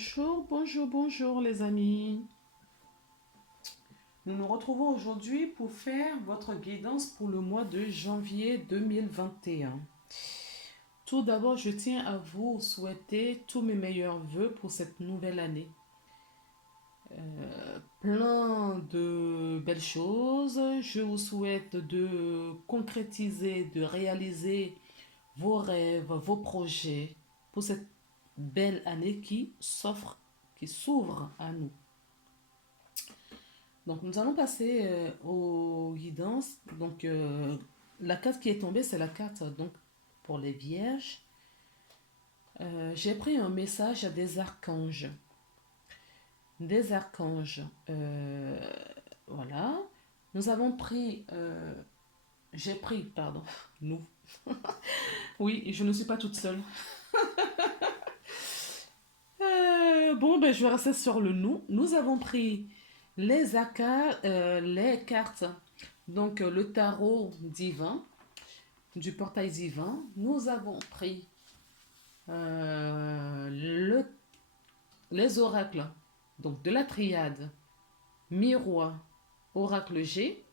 Bonjour, bonjour, bonjour les amis. Nous nous retrouvons aujourd'hui pour faire votre guidance pour le mois de janvier 2021. Tout d'abord, je tiens à vous souhaiter tous mes meilleurs vœux pour cette nouvelle année. Plein de belles choses. Je vous souhaite de concrétiser, de réaliser vos rêves, vos projets pour cette belle année qui s'ouvre à nous. Donc, nous allons passer aux guidances. Donc, la carte qui est tombée, c'est la carte donc, pour les vierges. J'ai pris un message des archanges. Des archanges. Voilà. Nous avons pris. J'ai pris, pardon. Nous. Oui, je ne suis pas toute seule. Bon, ben, je vais rester sur le nous. Nous avons pris les cartes. Donc, le tarot divin, du portail divin. Nous avons pris le, les oracles, donc de la triade, miroir, oracle G.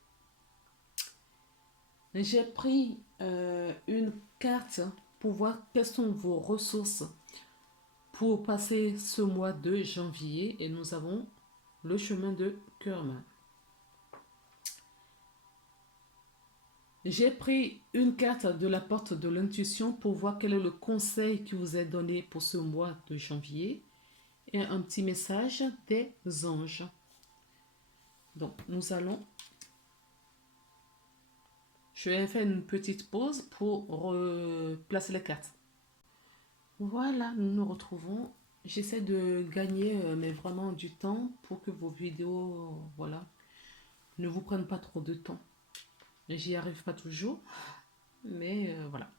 J'ai pris une carte pour voir quelles sont vos ressources pour passer ce mois de janvier et nous avons le chemin de Kurma. J'ai pris une carte de la porte de l'intuition pour voir quel est le conseil qui vous est donné pour ce mois de janvier et un petit message des anges. Donc, nous allons... Je vais faire une petite pause pour replacer les cartes. Voilà, nous nous retrouvons. J'essaie de gagner mais vraiment du temps pour que vos vidéos voilà, ne vous prennent pas trop de temps. J'y arrive pas toujours, mais voilà.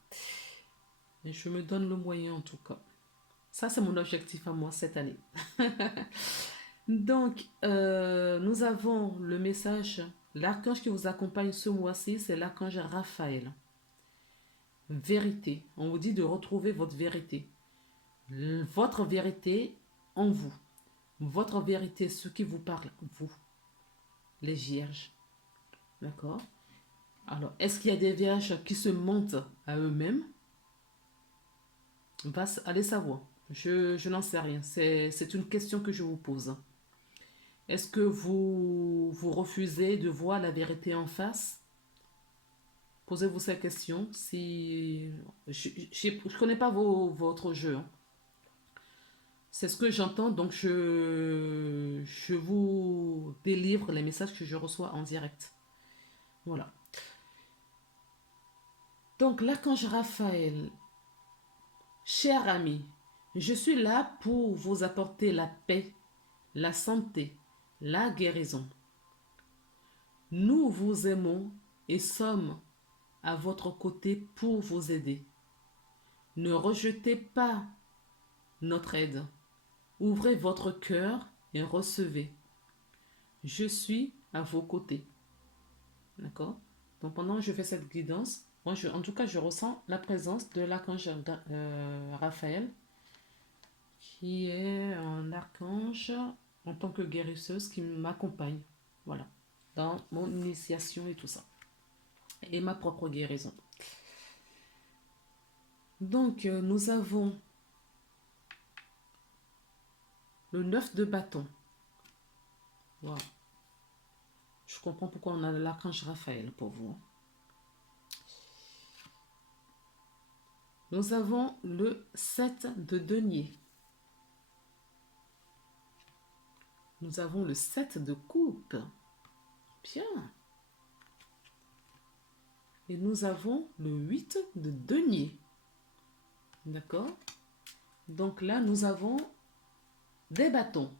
Et je me donne le moyen en tout cas. Ça, c'est mon objectif à moi cette année. Donc, nous avons le message. L'archange qui vous accompagne ce mois-ci, c'est l'archange Raphaël. Vérité. On vous dit de retrouver votre vérité. Votre vérité en vous. Votre vérité, ce qui vous parle, vous, les vierges. D'accord? Alors, est-ce qu'il y a des vierges qui se mentent à eux-mêmes? Allez savoir. Je n'en sais rien. C'est une question que je vous pose. Est-ce que vous refusez de voir la vérité en face? Posez-vous ces questions. Si je connais pas votre jeu, hein. C'est ce que j'entends, donc je vous délivre les messages que je reçois en direct. Voilà. Donc, l'archange Raphaël, cher ami, je suis là pour vous apporter la paix, la santé, la guérison. Nous vous aimons et sommes à votre côté pour vous aider. Ne rejetez pas notre aide. Ouvrez votre cœur et recevez. Je suis à vos côtés. D'accord? Donc pendant que je fais cette guidance, moi en tout cas je ressens la présence de l'archange Raphaël, qui est un archange en tant que guérisseuse qui m'accompagne. Voilà. Dans mon initiation et tout ça. Et ma propre guérison. Donc nous avons le 9 de bâton. Voilà. Je comprends pourquoi on a l'archange Raphaël pour vous. Nous avons le 7 de denier. Nous avons le 7 de coupe. Bien. Et nous avons le 8 de denier. D'accord? Donc là, nous avons des bâtons,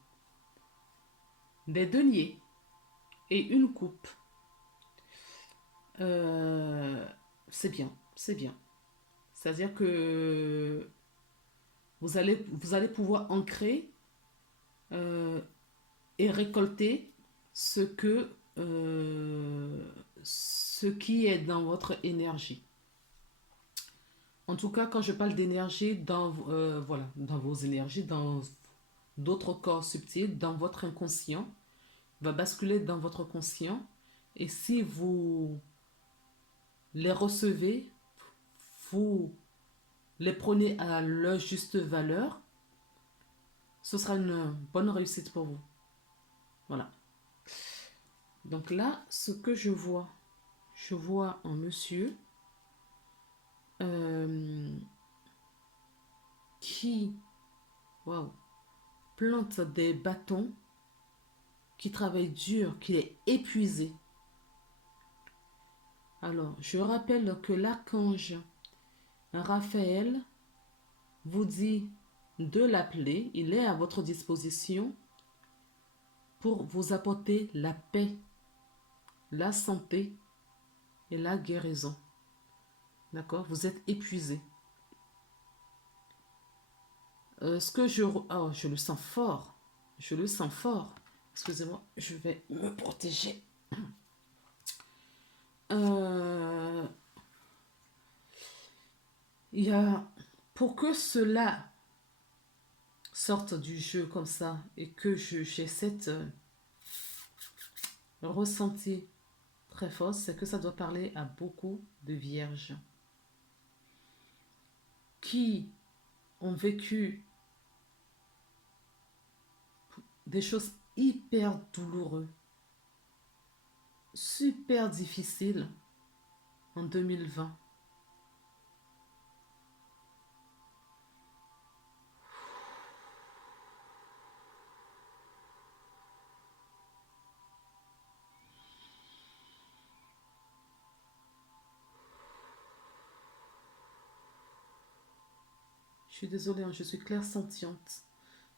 des deniers et une coupe. C'est bien, c'est bien. C'est-à-dire que vous allez pouvoir ancrer et récolter ce qui est dans votre énergie. En tout cas, quand je parle d'énergie, voilà, dans vos énergies, dans d'autres corps subtils dans votre inconscient, va basculer dans votre conscient. Et si vous les recevez, vous les prenez à leur juste valeur, ce sera une bonne réussite pour vous. Voilà. Donc là, ce que je vois un monsieur qui waouh, plante des bâtons, qui travaille dur, qui est épuisé. Alors, je rappelle que l'archange Raphaël vous dit de l'appeler. Il est à votre disposition pour vous apporter la paix, la santé et la guérison. D'accord? Vous êtes épuisé. Ce que je le sens fort. Je le sens fort. Excusez-moi, je vais me protéger. Il y a, pour que cela sorte du jeu comme ça et que j'ai cette ressenti très fort, c'est que ça doit parler à beaucoup de vierges qui ont vécu des choses hyper douloureuses, super difficiles en 2020. Je suis désolée, hein, je suis clairsentiente.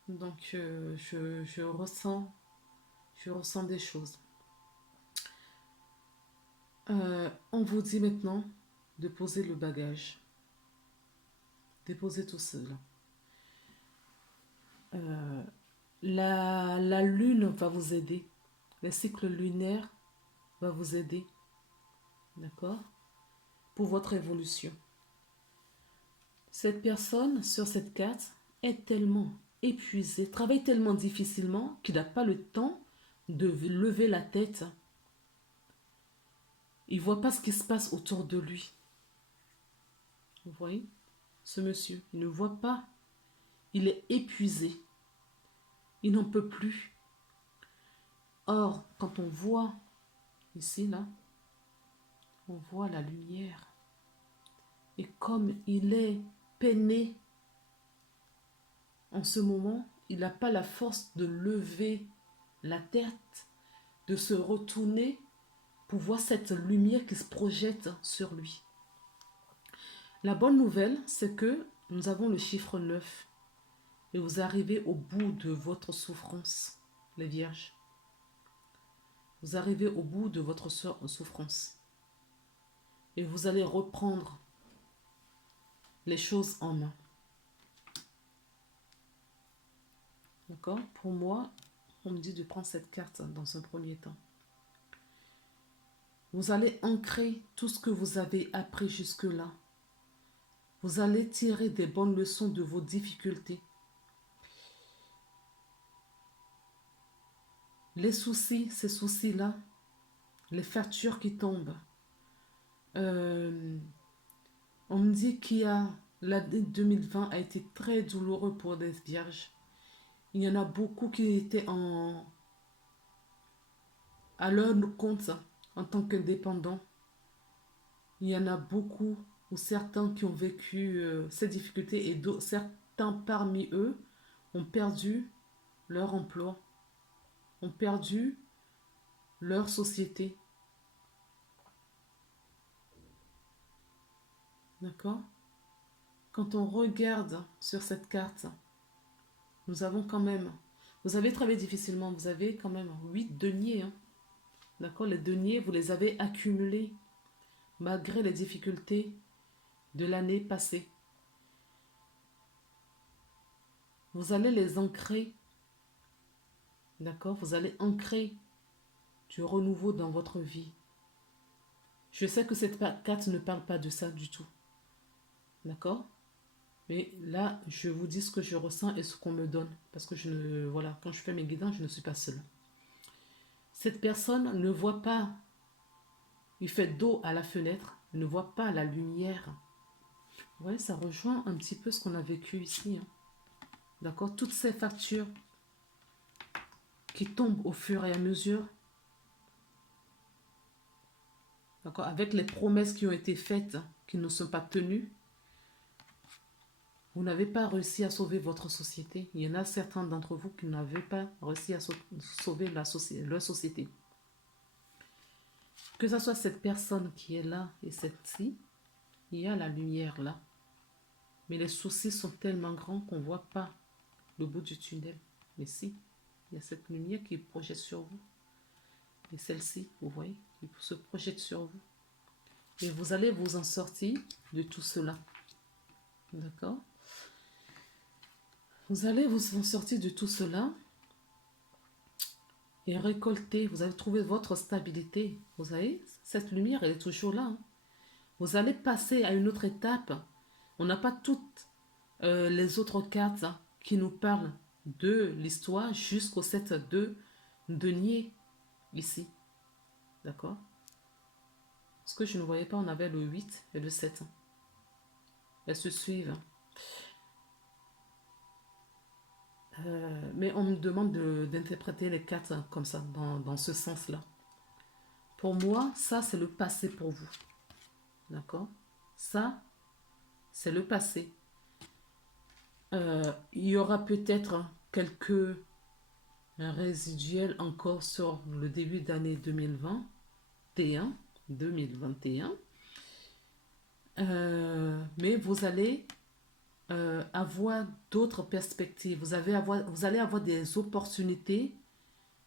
Donc je ressens des choses. On vous dit maintenant de poser le bagage. Déposez tout cela. La lune va vous aider. Le cycle lunaire va vous aider. D'accord? Pour votre évolution. Cette personne sur cette carte est tellement épuisée, travaille tellement difficilement qu'il n'a pas le temps de lever la tête. Il ne voit pas ce qui se passe autour de lui. Vous voyez? Ce monsieur, il ne voit pas. Il est épuisé. Il n'en peut plus. Or, quand on voit ici, là, on voit la lumière. Et comme il est peiné en ce moment, il n'a pas la force de lever la tête, de se retourner pour voir cette lumière qui se projette sur lui. La bonne nouvelle, c'est que nous avons le chiffre 9 et vous arrivez au bout de votre souffrance, les vierges. Vous arrivez au bout de votre souffrance et vous allez reprendre les choses en main. D'accord? Pour moi, on me dit de prendre cette carte dans un premier temps. Vous allez ancrer tout ce que vous avez appris jusque-là. Vous allez tirer des bonnes leçons de vos difficultés. Les soucis, ces soucis-là, les factures qui tombent. On me dit l'année 2020 a été très douloureux pour les vierges. Il y en a beaucoup qui étaient à leur compte en tant qu'indépendants. Il y en a beaucoup ou certains qui ont vécu ces difficultés et certains parmi eux ont perdu leur emploi, ont perdu leur société. D'accord? Quand on regarde sur cette carte, nous avons quand même, vous avez travaillé difficilement, vous avez quand même 8 deniers. Hein? D'accord? Les deniers, vous les avez accumulés malgré les difficultés de l'année passée. Vous allez les ancrer. D'accord? Vous allez ancrer du renouveau dans votre vie. Je sais que cette carte ne parle pas de ça du tout. D'accord? Mais là, je vous dis ce que je ressens et ce qu'on me donne. Parce que je ne, voilà, quand je fais mes guidances, je ne suis pas seule. Cette personne ne voit pas, il fait dos à la fenêtre, ne voit pas la lumière. Vous voyez, ça rejoint un petit peu ce qu'on a vécu ici, hein. D'accord? Toutes ces factures qui tombent au fur et à mesure, d'accord, avec les promesses qui ont été faites, qui ne sont pas tenues, vous n'avez pas réussi à sauver votre société. Il y en a certains d'entre vous qui n'avaient pas réussi à sauver leur société. Que ce soit cette personne qui est là et cette-ci, il y a la lumière là. Mais les soucis sont tellement grands qu'on ne voit pas le bout du tunnel. Mais si, il y a cette lumière qui projette sur vous. Et celle-ci, vous voyez, qui se projette sur vous. Et vous allez vous en sortir de tout cela. D'accord? Vous allez vous en sortir de tout cela et récolter. Vous allez trouver votre stabilité. Vous savez, cette lumière, elle est toujours là, hein. Vous allez passer à une autre étape. On n'a pas toutes les autres cartes, hein, qui nous parlent de l'histoire jusqu'au 7 de denier ici. D'accord? Ce que je ne voyais pas, on avait le 8 et le 7. Elles se suivent. Mais on me demande d'interpréter les cartes comme ça, dans ce sens-là. Pour moi, ça, c'est le passé pour vous. D'accord? Ça, c'est le passé. Il y aura peut-être quelques résiduels encore sur le début d'année 2021. 2021. Mais vous allez avoir d'autres perspectives. Vous allez avoir des opportunités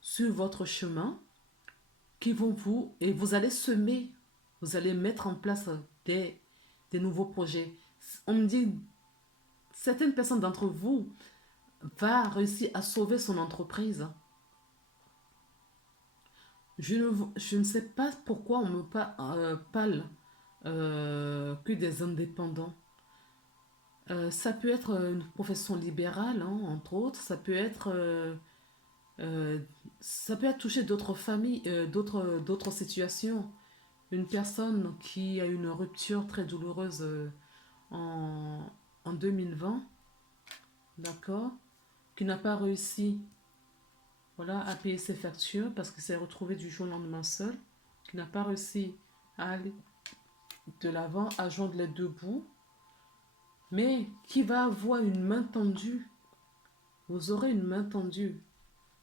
sur votre chemin qui vont vous... Et vous allez semer, vous allez mettre en place des nouveaux projets. On me dit, certaines personnes d'entre vous va réussir à sauver son entreprise. Je ne sais pas pourquoi on me parle que des indépendants. Ça peut être une profession libérale, hein, entre autres. Euh, ça peut être toucher d'autres familles, d'autres situations. Une personne qui a une rupture très douloureuse en, en 2020, d'accord, qui n'a pas réussi, voilà, à payer ses factures parce qu'il s'est retrouvé du jour au lendemain seul, qui n'a pas réussi à aller de l'avant, à joindre les deux bouts, mais qui va avoir une main tendue. Vous aurez une main tendue.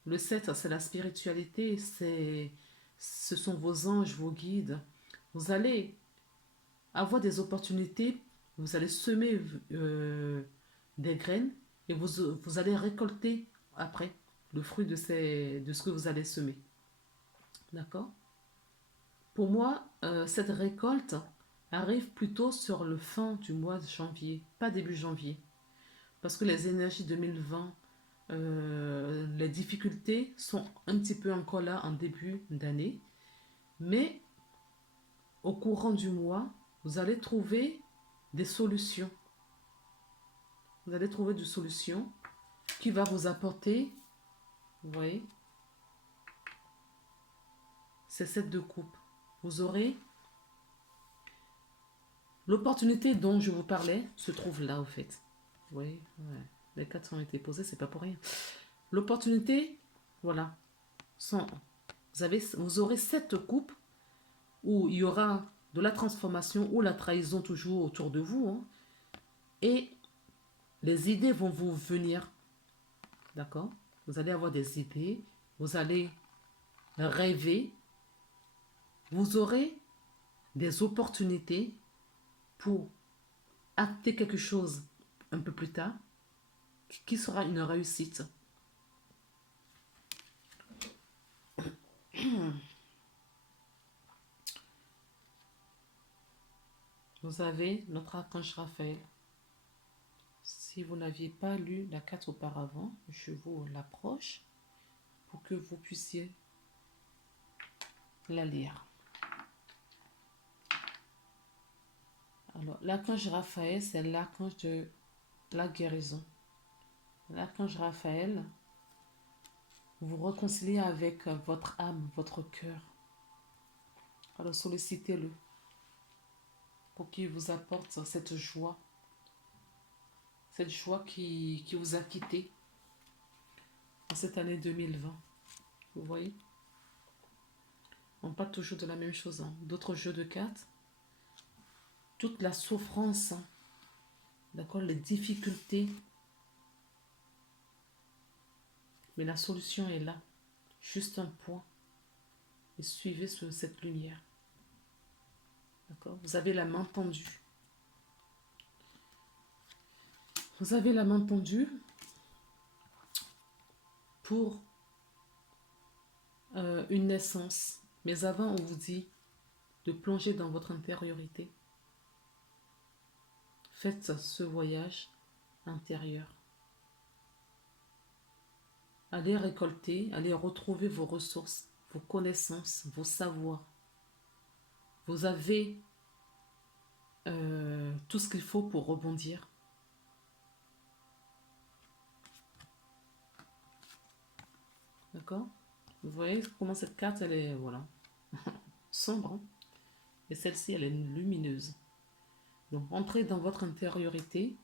Le 7, c'est la spiritualité, ce sont vos anges, vos guides. Vous allez avoir des opportunités, vous allez semer des graines et vous allez récolter après le fruit de ce que vous allez semer. D'accord? Pour moi, cette récolte arrive plutôt sur le fin du mois de janvier, pas début janvier. Parce que les énergies 2020, les difficultés sont un petit peu encore là en début d'année. Mais au courant du mois, vous allez trouver des solutions. Vous allez trouver des solutions qui va vous apporter, vous voyez, ces sets de coupe. Vous aurez l'opportunité dont je vous parlais se trouve là au fait. Vous voyez, ouais. Les cartes ont été posées, c'est pas pour rien. L'opportunité, voilà, vous aurez cette coupe où il y aura de la transformation ou la trahison toujours autour de vous, hein, et les idées vont vous venir, d'accord? Vous allez avoir des idées, vous allez rêver, vous aurez des opportunités pour acter quelque chose un peu plus tard qui sera une réussite. Vous avez notre archange Raphaël. Si vous n'aviez pas lu la carte auparavant, je vous l'approche pour que vous puissiez la lire. Alors, l'archange Raphaël, c'est l'archange de la guérison. L'archange Raphaël vous réconciliez avec votre âme, votre cœur. Alors sollicitez-le pour qu'il vous apporte cette joie qui vous a quitté en cette année 2020. Vous voyez? On parle toujours de la même chose. Hein. D'autres jeux de cartes. Toute la souffrance, hein. D'accord, les difficultés. Mais la solution est là. Juste un point. Et suivez cette lumière. D'accord? Vous avez la main tendue. Vous avez la main tendue pour une naissance. Mais avant, on vous dit de plonger dans votre intériorité. Faites ce voyage intérieur. Allez récolter, allez retrouver vos ressources, vos connaissances, vos savoirs. Vous avez tout ce qu'il faut pour rebondir. D'accord? Vous voyez comment cette carte, elle est, voilà, sombre. Hein? Et celle-ci, elle est lumineuse. Donc, entrez dans votre intériorité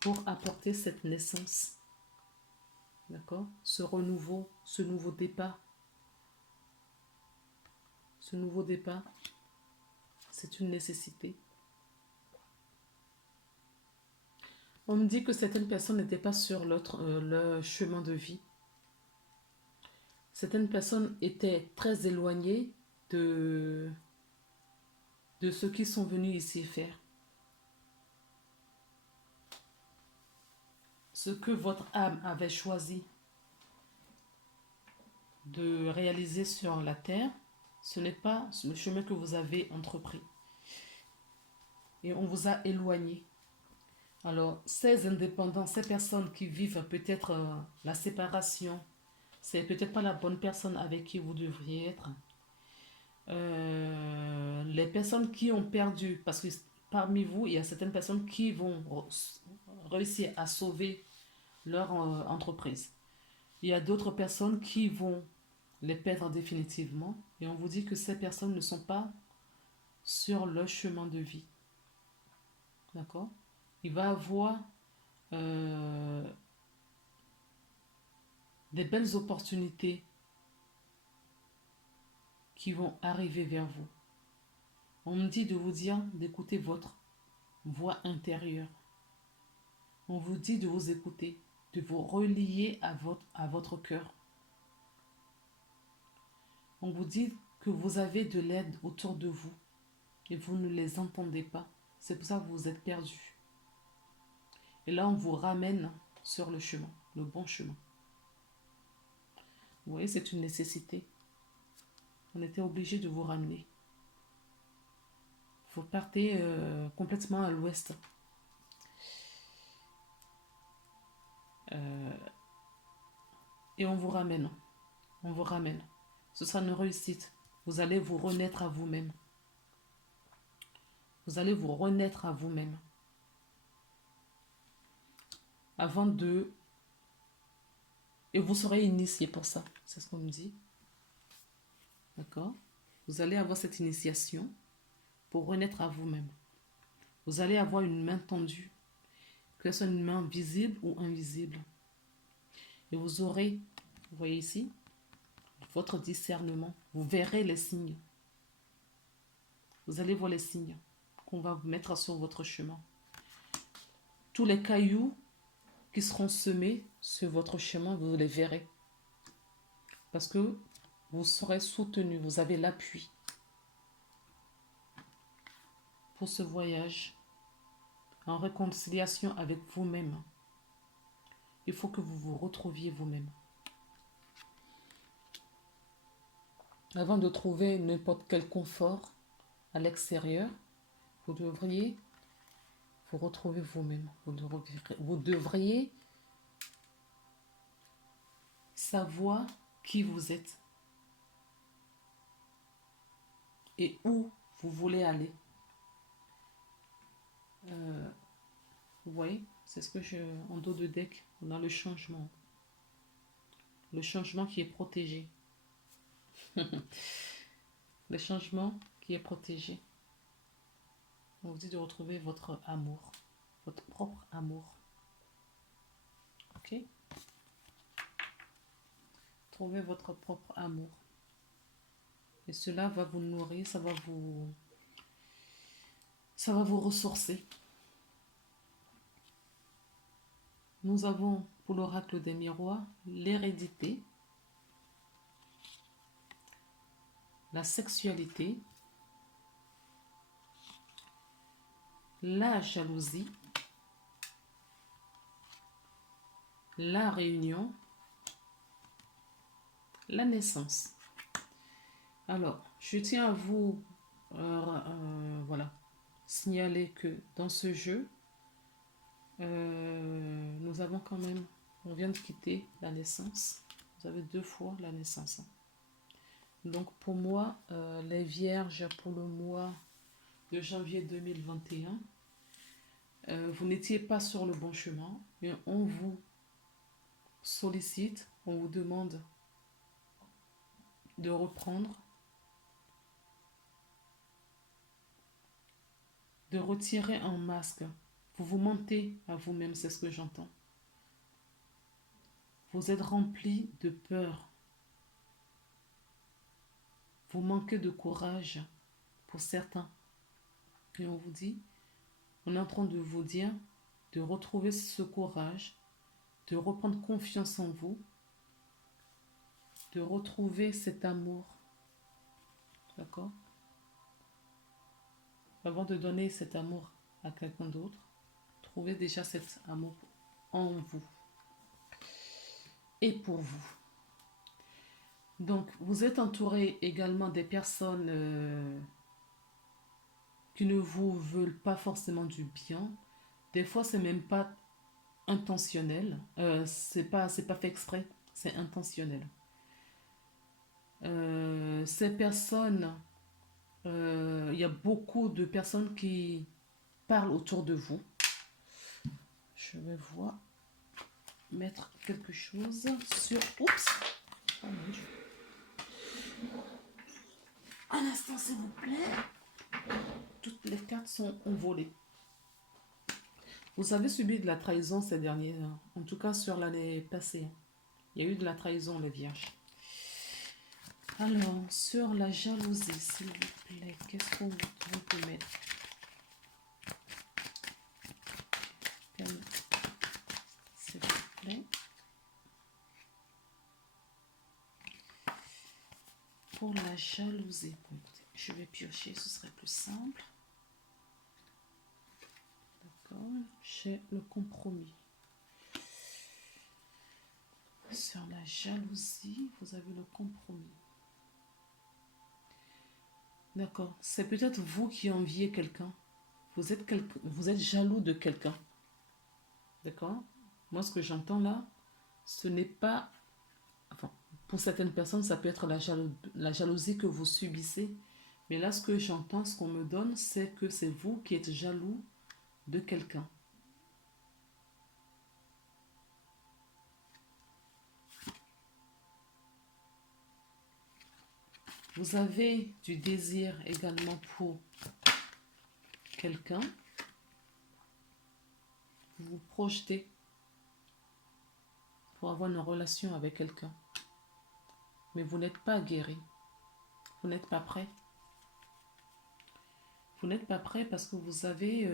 pour apporter cette naissance. D'accord? Ce renouveau, ce nouveau départ. Ce nouveau départ, c'est une nécessité. On me dit que certaines personnes n'étaient pas sur le chemin de vie. Certaines personnes étaient très éloignées de ceux qui sont venus ici faire. Ce que votre âme avait choisi de réaliser sur la terre, ce n'est pas le chemin que vous avez entrepris. Et on vous a éloigné. Alors, ces indépendants, ces personnes qui vivent peut-être la séparation, c'est peut-être pas la bonne personne avec qui vous devriez être. Les personnes qui ont perdu, parce que parmi vous, il y a certaines personnes qui vont réussir à sauver leur entreprise. Il y a d'autres personnes qui vont les perdre définitivement. Et on vous dit que ces personnes ne sont pas sur leur chemin de vie. D'accord? Il va y avoir des belles opportunités qui vont arriver vers vous. On me dit de vous dire d'écouter votre voix intérieure. On vous dit de vous écouter, de vous relier à votre cœur. On vous dit que vous avez de l'aide autour de vous et vous ne les entendez pas. C'est pour ça que vous êtes perdu. Et là, on vous ramène sur le chemin, le bon chemin. Vous voyez, c'est une nécessité. On était obligé de vous ramener. Vous partez complètement à l'ouest. Et on vous ramène. On vous ramène. Ce sera une réussite. Vous allez vous renaître à vous-même. Vous allez vous renaître à vous-même. Avant de... Et vous serez initié pour ça. C'est ce qu'on me dit. D'accord? Vous allez avoir cette initiation pour renaître à vous-même. Vous allez avoir une main tendue. Que ce soit une main visible ou invisible. Et vous aurez, vous voyez ici, votre discernement. Vous verrez les signes. Vous allez voir les signes qu'on va vous mettre sur votre chemin. Tous les cailloux qui seront semés sur votre chemin, vous les verrez. Parce que vous serez soutenu, vous avez l'appui pour ce voyage en réconciliation avec vous-même. Il faut que vous vous retrouviez vous-même. Avant de trouver n'importe quel confort à l'extérieur, vous devriez vous retrouver vous-même. Vous devriez savoir qui vous êtes et où vous voulez aller. Vous voyez, C'est ce que je... En dos de deck, on a le changement. Le changement qui est protégé. Le changement qui est protégé. On vous dit de retrouver votre amour. Votre propre amour. Ok? Trouvez votre propre amour. Et cela va vous nourrir, ça va vous ressourcer. Nous avons pour l'oracle des miroirs l'hérédité, la sexualité, la jalousie, la réunion, la naissance. Alors, je tiens à vous voilà, signaler que dans ce jeu, nous avons quand même, on vient de quitter la naissance. Vous avez 2 fois la naissance. Donc pour moi, les vierges pour le mois de janvier 2021, vous n'étiez pas sur le bon chemin, mais on vous sollicite, on vous demande de reprendre, de retirer un masque. Vous vous mentez à vous-même, c'est ce que j'entends. Vous êtes rempli de peur. Vous manquez de courage pour certains. Et on vous dit, on est en train de vous dire de retrouver ce courage, de reprendre confiance en vous, de retrouver cet amour. D'accord? Avant de donner cet amour à quelqu'un d'autre, trouvez déjà cet amour en vous et pour vous. Donc, vous êtes entouré également des personnes qui ne vous veulent pas forcément du bien. Des fois, c'est même pas intentionnel. C'est pas fait exprès, c'est intentionnel. Ces personnes, il y a beaucoup de personnes qui parlent autour de vous. Je vais voir mettre quelque chose sur... Oups! Oh mon Dieu. Un instant, s'il vous plaît. Toutes les cartes sont envolées. Vous avez subi de la trahison ces derniers ans. En tout cas, sur l'année passée. Il y a eu de la trahison, les vierges. Alors, sur la jalousie, s'il vous plaît, qu'est-ce qu'on peut mettre? S'il vous plaît. Pour la jalousie, bon, écoutez, je vais piocher, ce serait plus simple. D'accord, j'ai le compromis. Sur la jalousie, vous avez le compromis. D'accord, c'est peut-être vous qui enviez quelqu'un. Vous êtes jaloux de quelqu'un. D'accord? Moi, ce que j'entends là, ce n'est pas... Enfin, pour certaines personnes, ça peut être la jalousie que vous subissez. Mais là, ce que j'entends, ce qu'on me donne, c'est que c'est vous qui êtes jaloux de quelqu'un. Vous avez du désir également pour quelqu'un. Vous vous projetez pour avoir une relation avec quelqu'un. Mais vous n'êtes pas guéri. Vous n'êtes pas prêt. Vous n'êtes pas prêt parce que vous avez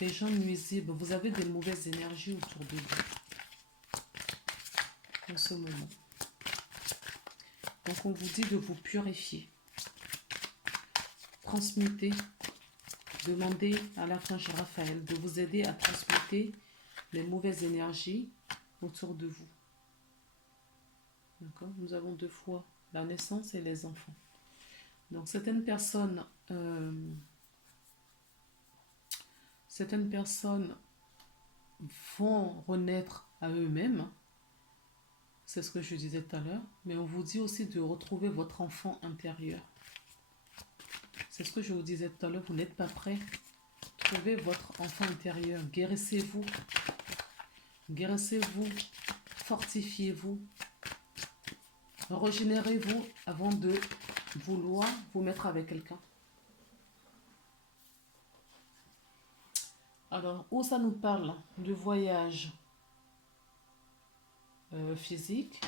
des gens nuisibles. Vous avez des mauvaises énergies autour de vous en ce moment. Donc on vous dit de vous purifier. Transmuter. Demandez à l'archange Raphaël de vous aider à transmuter les mauvaises énergies autour de vous. D'accord? Nous avons 2 fois la naissance et les enfants. Donc certaines personnes vont renaître à eux-mêmes. C'est ce que je disais tout à l'heure. Mais on vous dit aussi de retrouver votre enfant intérieur. C'est ce que je vous disais tout à l'heure, vous n'êtes pas prêt. Trouvez votre enfant intérieur, guérissez-vous. Guérissez-vous, fortifiez-vous, régénérez-vous avant de vouloir vous mettre avec quelqu'un. Alors, où ça nous parle de voyage physique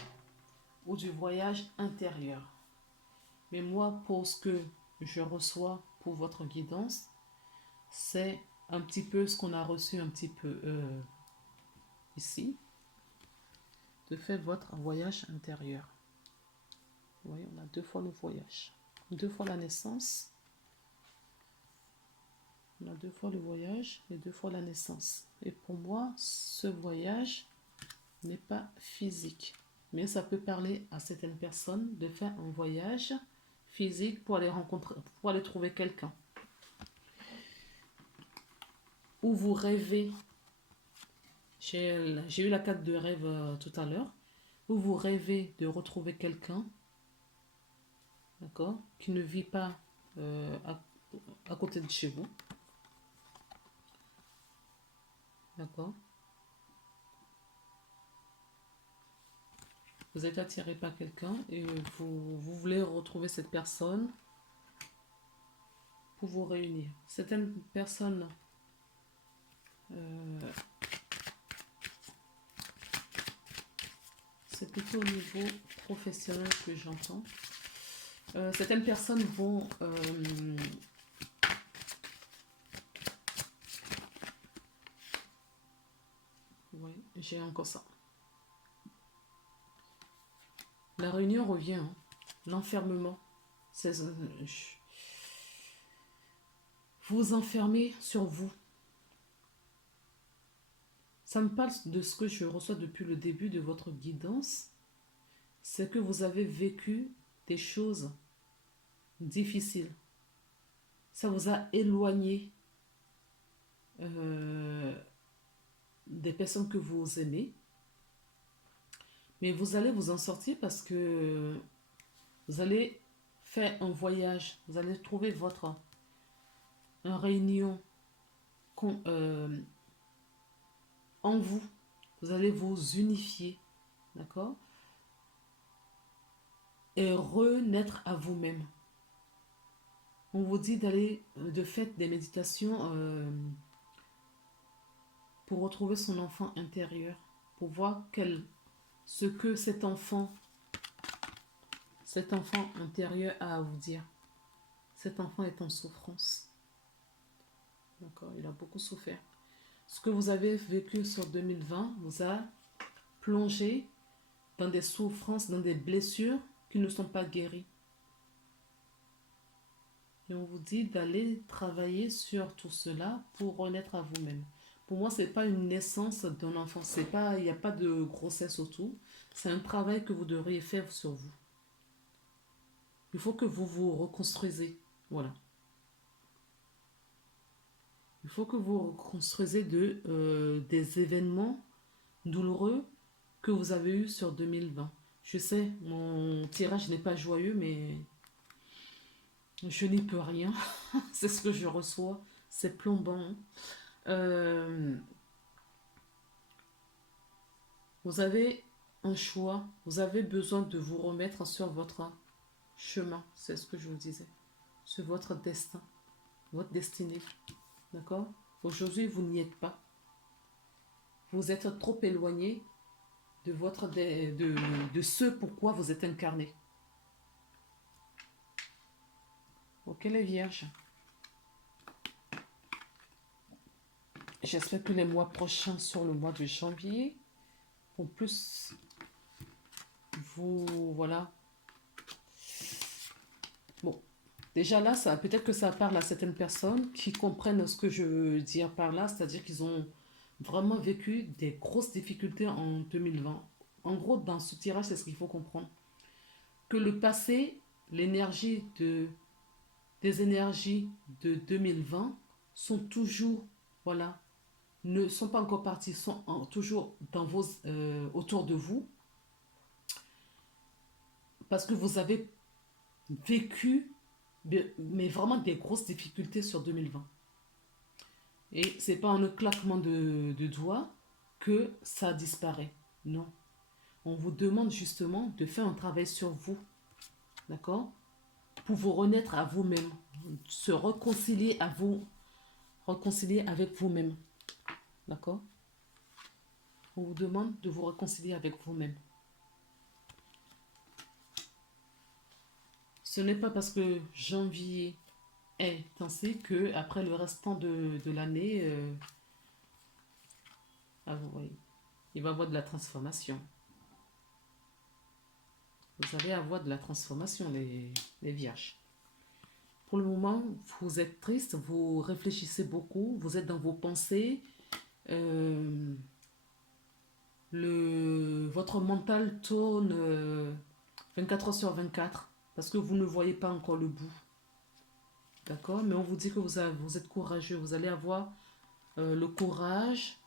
ou du voyage intérieur. Mais moi, pour ce que je reçois pour votre guidance, c'est un petit peu ce qu'on a reçu un petit peu ici, de faire votre voyage intérieur. Vous voyez, on a 2 fois le voyage, 2 fois la naissance. On a 2 fois le voyage et 2 fois la naissance. Et pour moi, ce voyage n'est pas physique. Mais ça peut parler à certaines personnes de faire un voyage physique pour aller rencontrer, pour aller trouver quelqu'un. Ou vous rêvez. J'ai eu la carte de rêve tout à l'heure. Ou vous rêvez de retrouver quelqu'un, d'accord, qui ne vit pas à côté de chez vous. D'accord. Vous êtes attiré par quelqu'un et vous voulez retrouver cette personne pour vous réunir. Certaines personnes c'est plutôt au niveau professionnel que j'entends. Certaines personnes vont oui, j'ai encore ça. La réunion revient, hein. L'enfermement. Vous enfermez sur vous. Ça me parle de ce que je reçois depuis le début de votre guidance. C'est que vous avez vécu des choses difficiles. Ça vous a éloigné des personnes que vous aimez. Mais vous allez vous en sortir parce que vous allez faire un voyage. Vous allez trouver une réunion en vous. Vous allez vous unifier. D'accord? Et renaître à vous-même. On vous dit de faire des méditations pour retrouver son enfant intérieur. Pour voir ce que cet enfant intérieur a à vous dire. Cet enfant est en souffrance. D'accord, il a beaucoup souffert. Ce que vous avez vécu sur 2020 vous a plongé dans des souffrances, dans des blessures qui ne sont pas guéries. Et on vous dit d'aller travailler sur tout cela pour renaître à vous-même. Pour moi, ce n'est pas une naissance d'un enfant. Il n'y a pas de grossesse autour. C'est un travail que vous devriez faire sur vous. Il faut que vous vous reconstruisez. Voilà. Il faut que vous reconstruisez des événements douloureux que vous avez eus sur 2020. Je sais, mon tirage n'est pas joyeux, mais je n'y peux rien. C'est ce que je reçois. C'est plombant. Vous avez un choix. Vous avez besoin de vous remettre sur votre chemin. C'est ce que je vous disais. Sur votre destin. Votre destinée. D'accord? Aujourd'hui, vous n'y êtes pas. Vous êtes trop éloigné de ce pourquoi vous êtes incarné. Ok, les vierges. J'espère que les mois prochains, sur le mois de janvier, vont plus voilà. Bon, déjà là, peut-être que ça parle à certaines personnes qui comprennent ce que je veux dire par là, c'est-à-dire qu'ils ont vraiment vécu des grosses difficultés en 2020. En gros, dans ce tirage, c'est ce qu'il faut comprendre. Que le passé, des énergies de 2020 sont toujours, voilà, ne sont pas encore partis, sont toujours autour de vous, parce que vous avez vécu mais vraiment des grosses difficultés sur 2020. Et c'est pas en un claquement de doigts que ça disparaît. Non. On vous demande justement de faire un travail sur vous. D'accord? Pour vous renaître à vous-même. Se réconcilier à vous. Réconcilier avec vous-même. D'accord? On vous demande de vous réconcilier avec vous-même. Ce n'est pas parce que janvier est ainsi que après le restant de l'année, vous voyez, il va y avoir de la transformation. Vous allez avoir de la transformation, les vierges. Pour le moment, vous êtes triste, vous réfléchissez beaucoup, vous êtes dans vos pensées. Votre mental tourne 24 heures sur 24 parce que vous ne voyez pas encore le bout. D'accord? Mais on vous dit que vous êtes courageux, vous allez avoir le courage,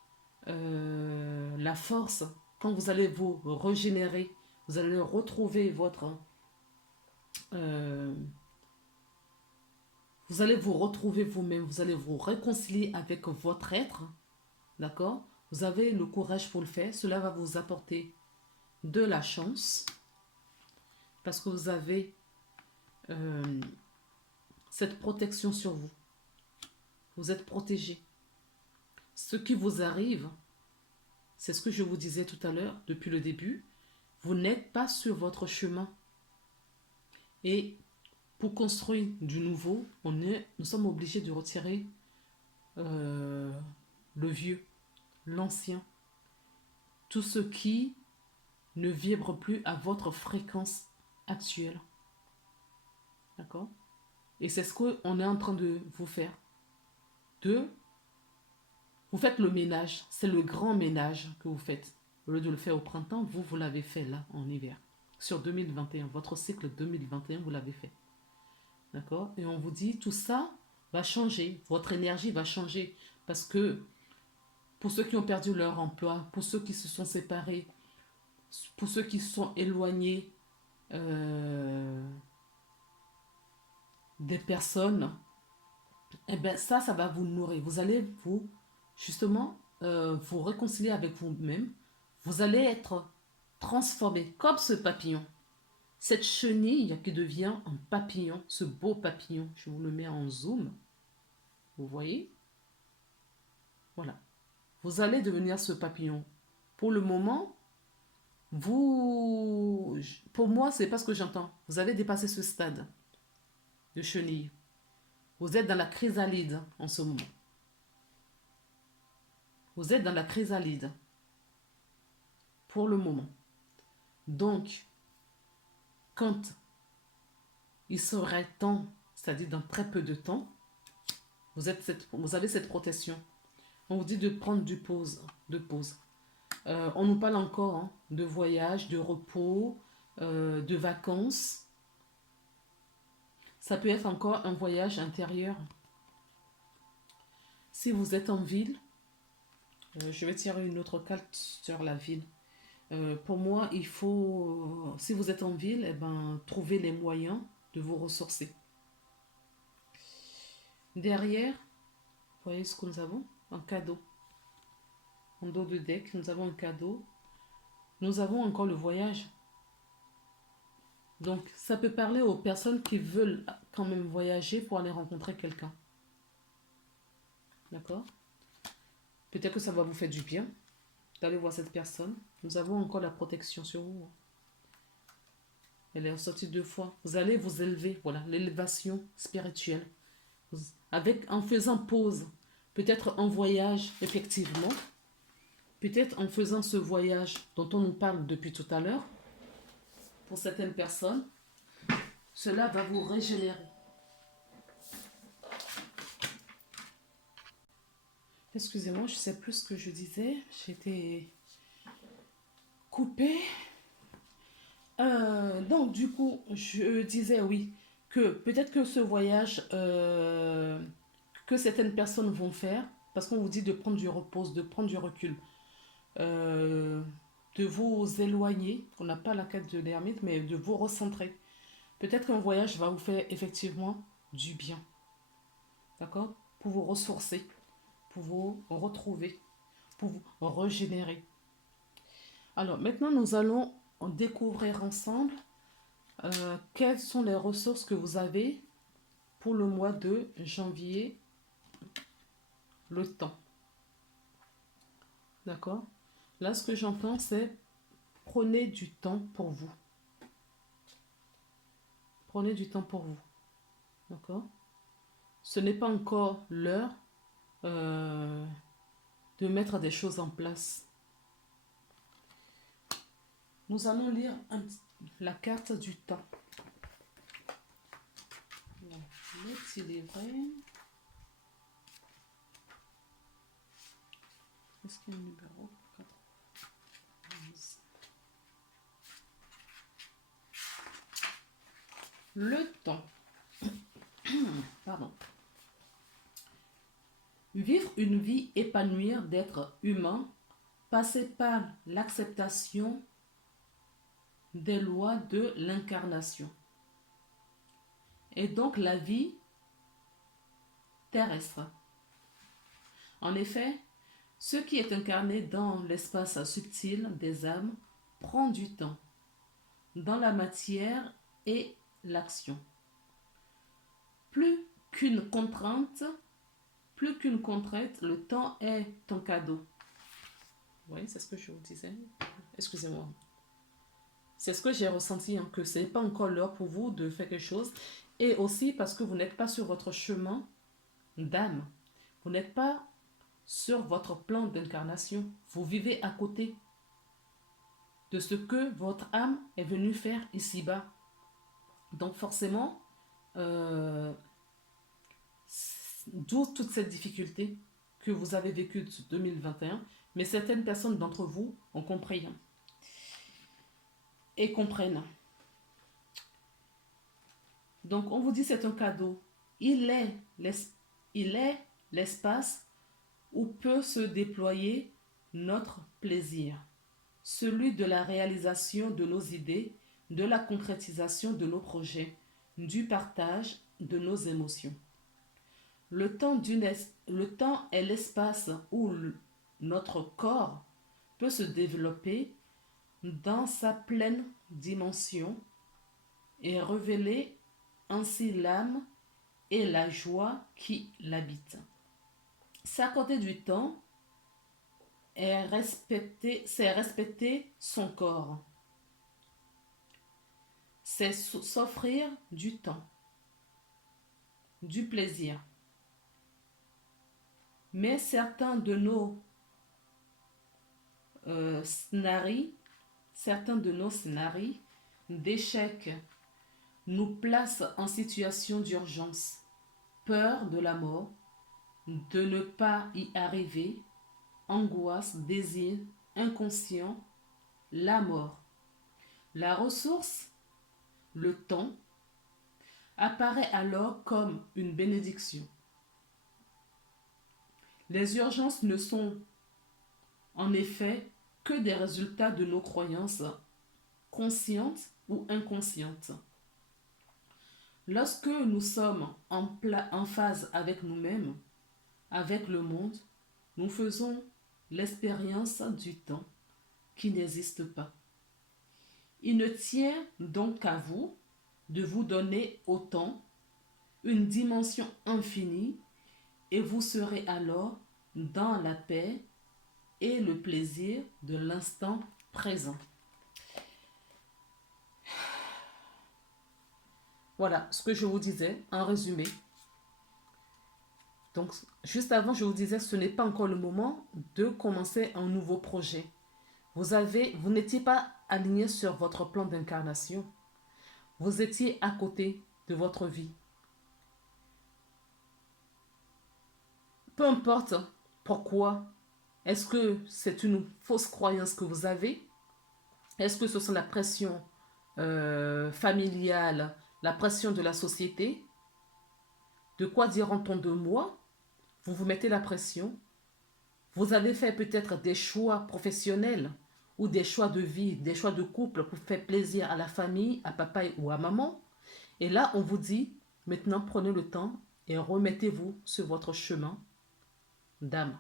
la force. Quand vous allez vous régénérer, vous allez retrouver vous allez vous retrouver vous-même, vous allez vous réconcilier avec votre être. D'accord? Vous avez le courage pour le faire. Cela va vous apporter de la chance parce que vous avez cette protection sur vous. Vous êtes protégé. Ce qui vous arrive, c'est ce que je vous disais tout à l'heure depuis le début. Vous n'êtes pas sur votre chemin. Et pour construire du nouveau, nous sommes obligés de retirer le vieux, l'ancien, tout ce qui ne vibre plus à votre fréquence actuelle. D'accord? Et c'est ce qu'on est en train de vous faire. Vous faites le ménage. C'est le grand ménage que vous faites. Au lieu de le faire au printemps, vous l'avez fait là, en hiver. Sur 2021, votre cycle 2021, vous l'avez fait. D'accord? Et on vous dit, tout ça va changer. Votre énergie va changer. Parce que pour ceux qui ont perdu leur emploi, pour ceux qui se sont séparés, pour ceux qui se sont éloignés des personnes, eh bien ça va vous nourrir. Vous allez justement, vous réconcilier avec vous-même. Vous allez être transformé comme ce papillon. Cette chenille qui devient un papillon, ce beau papillon, je vous le mets en zoom. Vous voyez? Voilà. Vous allez devenir ce papillon. Pour le moment, pour moi, c'est pas ce que j'entends. Vous allez dépasser ce stade de chenille. Vous êtes dans la chrysalide en ce moment. Vous êtes dans la chrysalide. Pour le moment. Donc, quand il serait temps, c'est-à-dire dans très peu de temps, vous avez cette protection. On vous dit de prendre de pause. On nous parle encore de voyage, de repos, de vacances. Ça peut être encore un voyage intérieur. Si vous êtes en ville, je vais tirer une autre carte sur la ville. Pour moi, il faut, si vous êtes en ville, trouver les moyens de vous ressourcer. Derrière, vous voyez ce que nous avons? Un cadeau. En dos de deck, nous avons un cadeau. Nous avons encore le voyage. Donc, ça peut parler aux personnes qui veulent quand même voyager pour aller rencontrer quelqu'un. D'accord? Peut-être que ça va vous faire du bien d'aller voir cette personne. Nous avons encore la protection sur vous. Elle est ressortie 2 fois. Vous allez vous élever. Voilà, l'élévation spirituelle. En faisant pause. Peut-être en voyage, effectivement. Peut-être en faisant ce voyage dont on nous parle depuis tout à l'heure. Pour certaines personnes, cela va vous régénérer. Excusez-moi, je ne sais plus ce que je disais. J'étais coupée. Donc, du coup, je disais oui, que peut-être que ce voyage que certaines personnes vont faire, parce qu'on vous dit de prendre du repos, de prendre du recul, de vous éloigner, on n'a pas la carte de l'ermite, mais de vous recentrer. Peut-être qu'un voyage va vous faire effectivement du bien. D'accord? Pour vous ressourcer, pour vous retrouver, pour vous régénérer. Alors maintenant, nous allons en découvrir ensemble quelles sont les ressources que vous avez pour le mois de janvier, le temps. D'accord? Là, ce que j'entends, c'est prenez du temps pour vous. Prenez du temps pour vous. D'accord? Ce n'est pas encore l'heure de mettre des choses en place. Nous allons lire la carte du temps. Le petit livret. Est-ce qu'il y a un numéro? 4. Le temps. Pardon. Vivre une vie épanouie d'être humain, passer par l'acceptation des lois de l'incarnation. Et donc la vie terrestre. En effet, ce qui est incarné dans l'espace subtil des âmes prend du temps, dans la matière et l'action. Plus qu'une contrainte, le temps est ton cadeau. Oui, c'est ce que je vous disais. Excusez-moi. C'est ce que j'ai ressenti, hein, que ce n'est pas encore l'heure pour vous de faire quelque chose. Et aussi parce que vous n'êtes pas sur votre chemin d'âme. Vous n'êtes pas sur votre plan d'incarnation. Vous vivez à côté de ce que votre âme est venue faire ici-bas. Donc forcément, d'où toute cette difficulté que vous avez vécue de 2021. Mais certaines personnes d'entre vous ont compris et comprennent. Donc on vous dit c'est un cadeau. Il est l'espace où peut se déployer notre plaisir, celui de la réalisation de nos idées, de la concrétisation de nos projets, du partage de nos émotions. Le temps est l'espace où notre corps peut se développer dans sa pleine dimension et révéler ainsi l'âme et la joie qui l'habitent. S'accorder du temps c'est respecter son corps. C'est s'offrir du temps, du plaisir. Mais certains de nos scénarios d'échec nous placent en situation d'urgence, peur de la mort, de ne pas y arriver, angoisse, désir, inconscient, la mort. La ressource, le temps, apparaît alors comme une bénédiction. Les urgences ne sont en effet que des résultats de nos croyances conscientes ou inconscientes. Lorsque nous sommes en phase avec nous-mêmes, avec le monde, nous faisons l'expérience du temps qui n'existe pas. Il ne tient donc qu'à vous de vous donner au temps une dimension infinie et vous serez alors dans la paix et le plaisir de l'instant présent. Voilà ce que je vous disais en résumé. Donc, juste avant, je vous disais, ce n'est pas encore le moment de commencer un nouveau projet. Vous n'étiez pas aligné sur votre plan d'incarnation. Vous étiez à côté de votre vie. Peu importe pourquoi. Est-ce que c'est une fausse croyance que vous avez? Est-ce que ce sont la pression familiale, la pression de la société? De quoi diront-on de moi? Vous vous mettez la pression. Vous avez fait peut-être des choix professionnels ou des choix de vie, des choix de couple pour faire plaisir à la famille, à papa ou à maman. Et là, on vous dit, maintenant, prenez le temps et remettez-vous sur votre chemin d'âme.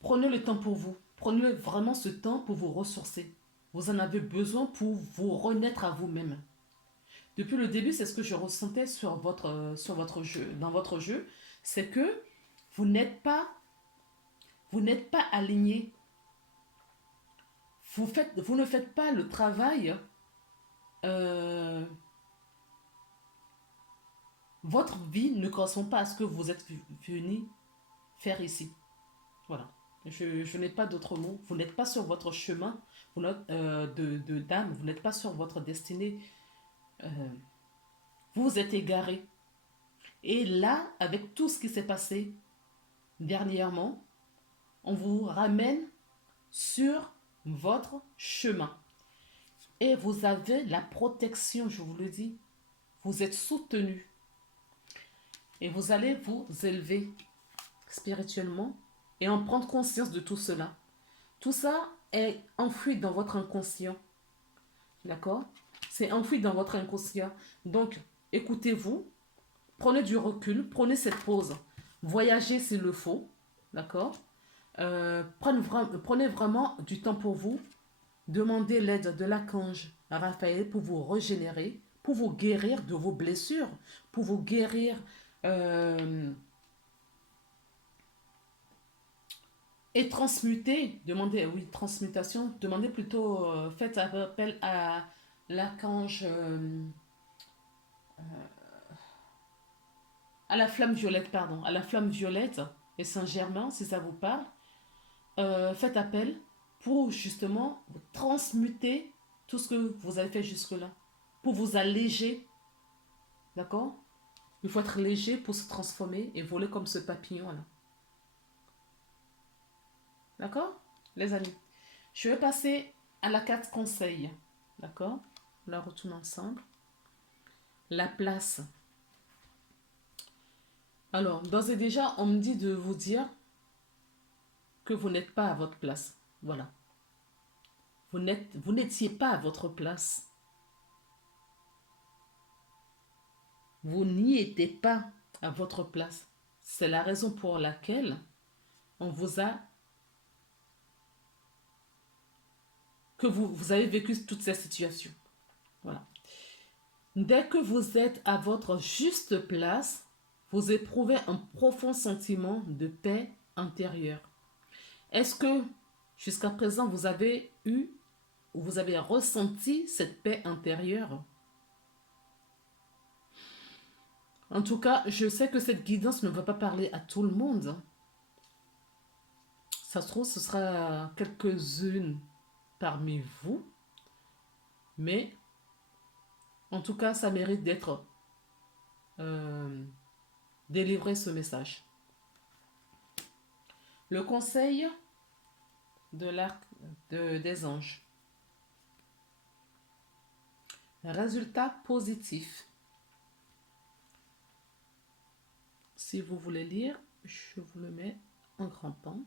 Prenez le temps pour vous. Prenez vraiment ce temps pour vous ressourcer. Vous en avez besoin pour vous renaître à vous-même. Depuis le début, c'est ce que je ressentais sur votre jeu, dans votre jeu, c'est que vous n'êtes pas, vous n'êtes pas aligné. Vous ne faites pas le travail. euh, Votre vie ne correspond pas à ce que vous êtes venu faire ici. Voilà. Je n'ai pas d'autres mots. Vous n'êtes pas sur votre chemin d'âme. Vous n'êtes pas sur votre destinée. Euh, vous vous êtes égaré. Et là, avec tout ce qui s'est passé dernièrement, on vous ramène sur votre chemin. Et vous avez la protection, je vous le dis. Vous êtes soutenu. Et vous allez vous élever spirituellement et en prendre conscience de tout cela. Tout ça est enfoui dans votre inconscient. D'accord? C'est enfoui dans votre inconscient. Donc, écoutez-vous, prenez du recul, prenez cette pause. Voyagez s'il le faut. D'accord? Prenez vraiment du temps pour vous. Demandez l'aide de l'archange Raphaël pour vous régénérer, pour vous guérir de vos blessures, pour vous guérir et transmuter. Demandez, oui, transmutation. Demandez plutôt, faites appel à l'archange, à la flamme violette, pardon, à la flamme violette et Saint-Germain, si ça vous parle. Faites appel pour justement transmuter tout ce que vous avez fait jusque-là, pour vous alléger, d'accord? Il faut être léger pour se transformer et voler comme ce papillon-là. D'accord? Les amis, je vais passer à la carte conseil, d'accord? On la retourne ensemble. La place. Alors, d'ores et déjà, on me dit de vous dire que vous n'êtes pas à votre place. Voilà. Vous n'étiez pas à votre place. Vous n'y étiez pas à votre place. C'est la raison pour laquelle on vous a... que vous avez vécu toutes ces situations. Voilà. Dès que vous êtes à votre juste place, vous éprouvez un profond sentiment de paix intérieure. Est-ce que jusqu'à présent vous avez eu ou vous avez ressenti cette paix intérieure? En tout cas, je sais que cette guidance ne va pas parler à tout le monde. Ça se trouve, ce sera quelques-unes parmi vous. Mais, en tout cas, ça mérite d'être délivré, ce message. Le conseil de l'arc des anges. Résultat positif. Si vous voulez lire, je vous le mets en grand pan.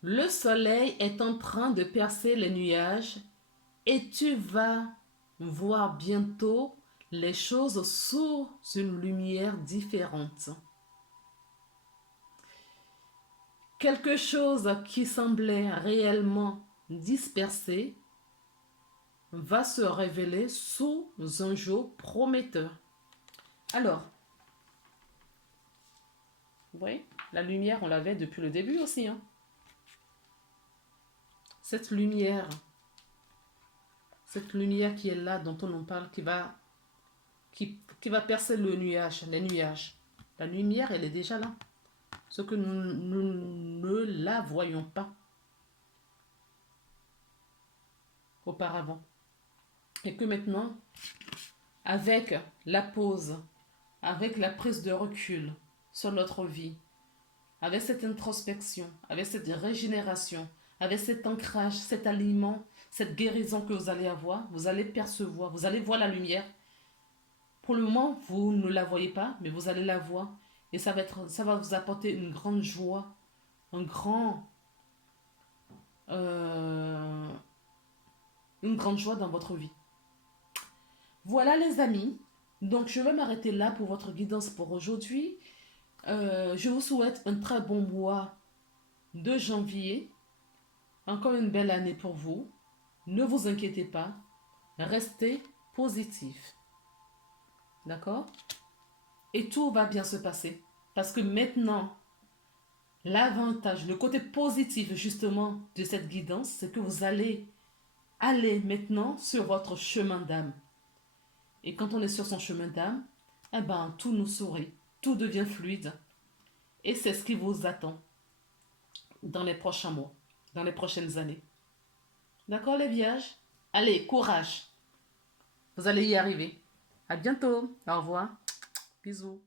Le soleil est en train de percer les nuages et tu vas voir bientôt les choses sous une lumière différente. Quelque chose qui semblait réellement dispersé va se révéler sous un jour prometteur. Alors, vous voyez, la lumière, on l'avait depuis le début aussi. Hein. Cette lumière qui est là, dont on en parle, qui va percer le nuage, les nuages. La lumière, elle est déjà là. Ce que nous ne la voyons pas auparavant. Et que maintenant, avec la pause, avec la prise de recul sur notre vie, avec cette introspection, avec cette régénération, avec cet ancrage, cet alignement, cette guérison que vous allez avoir, vous allez percevoir, vous allez voir la lumière. Pour le moment, vous ne la voyez pas, mais vous allez la voir. Et ça va vous apporter une grande joie, un grand une grande joie dans votre vie. Voilà les amis, donc je vais m'arrêter là pour votre guidance pour aujourd'hui. Je vous souhaite un très bon mois de janvier. Encore une belle année pour vous. Ne vous inquiétez pas, restez positif. D'accord? Et tout va bien se passer. Parce que maintenant, l'avantage, le côté positif justement de cette guidance, c'est que vous allez aller maintenant sur votre chemin d'âme. Et quand on est sur son chemin d'âme, eh ben, tout nous sourit, tout devient fluide. Et c'est ce qui vous attend dans les prochains mois, dans les prochaines années. D'accord les vierges? Allez, courage. Vous allez y arriver. À bientôt. Au revoir. Bisous.